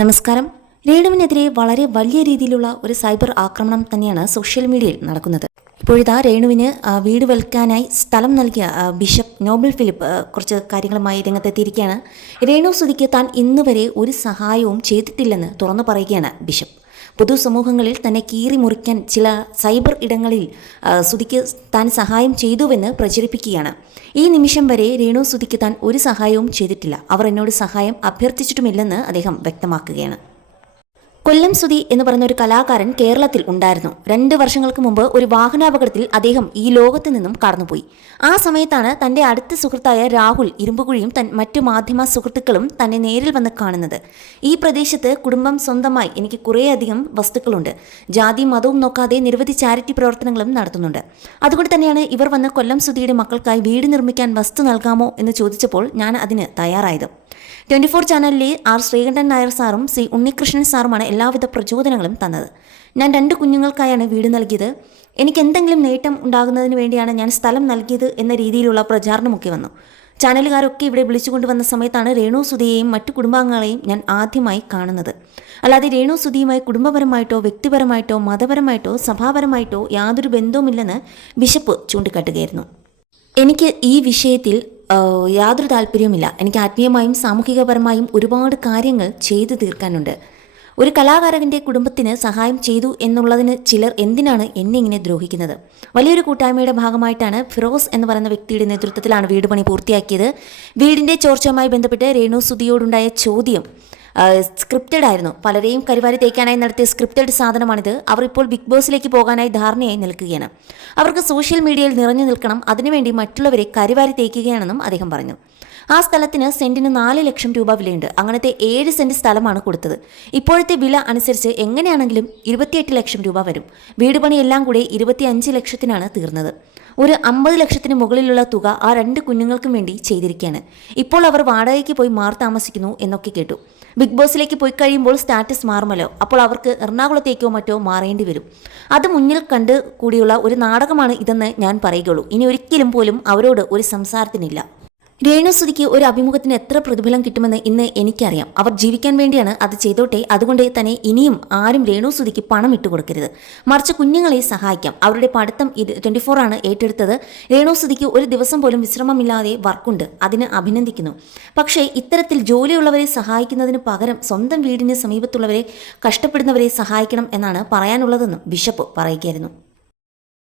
നമസ്കാരം. രേണുവിനെതിരെ വളരെ വലിയ രീതിയിലുള്ള ഒരു സൈബർ ആക്രമണം തന്നെയാണ് സോഷ്യൽ മീഡിയയിൽ നടക്കുന്നത്. ഇപ്പോഴിതാ രേണുവിന് വീട് വെൽക്കാനായി സ്ഥലം നൽകിയ ബിഷപ്പ് നോബൽ ഫിലിപ്പ് കുറച്ച് കാര്യങ്ങളുമായി രംഗത്തെത്തിയിരിക്കുകയാണ്. രേണു സുധിക്ക് താൻ ഇന്നുവരെ ഒരു സഹായവും ചെയ്തിട്ടില്ലെന്ന് തുറന്നു പറയുകയാണ് ബിഷപ്പ്. പൊതുസമൂഹങ്ങളിൽ തന്നെ കീറി മുറിക്കാൻ ചില സൈബർ ഇടങ്ങളിൽ സുധിക്ക് താൻ സഹായം ചെയ്തുവെന്ന് പ്രചരിപ്പിക്കുകയാണ്. ഈ നിമിഷം വരെ രേണു സുധിക്ക് താൻ ഒരു സഹായവും ചെയ്തിട്ടില്ല. അവർ എന്നോട് സഹായം അഭ്യർത്ഥിച്ചിട്ടുമില്ലെന്ന് അദ്ദേഹം വ്യക്തമാക്കുകയാണ്. കൊല്ലം സുധി എന്ന് പറയുന്ന ഒരു കലാകാരൻ കേരളത്തിൽ ഉണ്ടായിരുന്നു. രണ്ട് വർഷങ്ങൾക്ക് മുമ്പ് ഒരു വാഹനാപകടത്തിൽ അദ്ദേഹം ഈ ലോകത്ത് നിന്നും കടന്നുപോയി. ആ സമയത്താണ് തന്റെ അടുത്ത സുഹൃത്തായ രാഹുൽ ഇരുമ്പുകുഴിയും തൻ മറ്റു മാധ്യമ സുഹൃത്തുക്കളും തന്നെ നേരിൽ വന്ന് കാണുന്നത്. ഈ പ്രദേശത്ത് കുടുംബം സ്വന്തമായി എനിക്ക് കുറേയധികം വസ്തുക്കളുണ്ട്. ജാതി മതവും നോക്കാതെ നിരവധി ചാരിറ്റി പ്രവർത്തനങ്ങളും നടത്തുന്നുണ്ട്. അതുകൊണ്ട് തന്നെയാണ് ഇവർ വന്ന് കൊല്ലം സുധിയുടെ മക്കൾക്കായി വീട് നിർമ്മിക്കാൻ വസ്തു നൽകാമോ എന്ന് ചോദിച്ചപ്പോൾ ഞാൻ അതിന് തയ്യാറായത്. ട്വന്റി ഫോർ ചാനലിലെ ആർ ശ്രീകണ്ഠൻ നായർ സാറും സി ഉണ്ണികൃഷ്ണൻ സാറുമാണ് എല്ലാവിധ പ്രചോദനങ്ങളും തന്നത്. ഞാൻ രണ്ട് കുഞ്ഞുങ്ങൾക്കായാണ് വീട് നൽകിയത്. എനിക്ക് എന്തെങ്കിലും നേട്ടം ഉണ്ടാകുന്നതിന് വേണ്ടിയാണ് ഞാൻ സ്ഥലം നൽകിയത് എന്ന രീതിയിലുള്ള പ്രചാരണമൊക്കെ വന്നു. ചാനലുകാരൊക്കെ ഇവിടെ വിളിച്ചുകൊണ്ടുവന്ന സമയത്താണ് രേണു സുധിയെയും മറ്റു കുടുംബാംഗങ്ങളെയും ഞാൻ ആദ്യമായി കാണുന്നത്. അല്ലാതെ രേണു സുധിയുമായി കുടുംബപരമായിട്ടോ വ്യക്തിപരമായിട്ടോ മതപരമായിട്ടോ സഭാപരമായിട്ടോ യാതൊരു ബന്ധവുമില്ലെന്ന് ബിഷപ്പ് ചൂണ്ടിക്കാട്ടുകയായിരുന്നു. എനിക്ക് ഈ വിഷയത്തിൽ യാതൊരു താല്പര്യവുമില്ല. എനിക്ക് ആത്മീയമായും സാമൂഹികപരമായും ഒരുപാട് കാര്യങ്ങൾ ചെയ്തു തീർക്കാനുണ്ട്. ഒരു കലാകാരകന്റെ കുടുംബത്തിന് സഹായം ചെയ്തു എന്നുള്ളതിന് ചിലർ എന്തിനാണ് എന്നെ ഇങ്ങനെ ദ്രോഹിക്കുന്നത്? വലിയൊരു കൂട്ടായ്മയുടെ ഭാഗമായിട്ടാണ് ഫിറോസ് എന്ന് പറയുന്ന വ്യക്തിയുടെ നേതൃത്വത്തിലാണ് വീട് പണി പൂർത്തിയാക്കിയത്. വീടിന്റെ ചോർച്ചയുമായി ബന്ധപ്പെട്ട് രേണു സുധിയോടുണ്ടായ ചോദ്യം സ്ക്രിപ്റ്റഡ് ആയിരുന്നു. പലരെയും കരിവാരി തേക്കാനായി നടത്തിയ സ്ക്രിപ്റ്റഡ് സാധനമാണിത്. അവർ ഇപ്പോൾ ബിഗ് ബോസിലേക്ക് പോകാനായി ധാരണയായി നിൽക്കുകയാണ്. അവർക്ക് സോഷ്യൽ മീഡിയയിൽ നിറഞ്ഞു നിൽക്കണം. അതിനുവേണ്ടി മറ്റുള്ളവരെ കരിവാരി തേക്കുകയാണെന്നും അദ്ദേഹം പറഞ്ഞു. ആ സ്ഥലത്തിന് സെന്റിന് നാല് ലക്ഷം രൂപ വിലയുണ്ട്. അങ്ങനത്തെ ഏഴ് സെന്റ് സ്ഥലമാണ് കൊടുത്തത്. ഇപ്പോഴത്തെ വില അനുസരിച്ച് എങ്ങനെയാണെങ്കിലും ഇരുപത്തിയെട്ട് ലക്ഷം രൂപ വരും. വീട് പണിയെല്ലാം കൂടെ ഇരുപത്തിയഞ്ച് ലക്ഷത്തിനാണ് തീർന്നത്. ഒരു അമ്പത് ലക്ഷത്തിന് മുകളിലുള്ള തുക ആ രണ്ട് കുഞ്ഞുങ്ങൾക്കും വേണ്ടി ചെയ്തിരിക്കുകയാണ്. ഇപ്പോൾ അവർ വാടകയ്ക്ക് പോയി മാറി താമസിക്കുന്നു എന്നൊക്കെ കേട്ടു. ബിഗ് ബോസിലേക്ക് പോയി കഴിയുമ്പോൾ സ്റ്റാറ്റസ് മാറുമല്ലോ. അപ്പോൾ അവർക്ക് എറണാകുളത്തേക്കോ മറ്റോ മാറേണ്ടി വരും. അത് മുന്നിൽ കണ്ട് കൂടിയുള്ള ഒരു നാടകമാണ് ഇതെന്ന് ഞാൻ പറയുകയുള്ളൂ. ഇനി ഒരിക്കലും പോലും അവരോട് ഒരു സംസാരത്തിനില്ല. രേണുസുതിക്ക് ഒരു അഭിമുഖത്തിന് എത്ര പ്രതിഫലം കിട്ടുമെന്ന് ഇന്ന് എനിക്കറിയാം. അവർ ജീവിക്കാൻ വേണ്ടിയാണ് അത് ചെയ്തോട്ടെ അതുകൊണ്ട് തന്നെ ഇനിയും ആരും രേണുസുതിക്ക് പണം ഇട്ടുകൊടുക്കരുത്. മറിച്ച് കുഞ്ഞുങ്ങളെ സഹായിക്കാം. അവരുടെ പഠിത്തം ട്വന്റി ഫോർ ആണ് ഏറ്റെടുത്തത്. രേണുസുതിക്ക് ഒരു ദിവസം പോലും വിശ്രമമില്ലാതെ വർക്കുണ്ട്. അതിന് അഭിനന്ദിക്കുന്നു. പക്ഷേ ഇത്തരത്തിൽ ജോലിയുള്ളവരെ സഹായിക്കുന്നതിന് പകരം സ്വന്തം വീടിന് സമീപത്തുള്ളവരെ കഷ്ടപ്പെടുന്നവരെ സഹായിക്കണം എന്നാണ് പറയാനുള്ളതെന്നും ബിഷപ്പ് പറയുകയായിരുന്നു.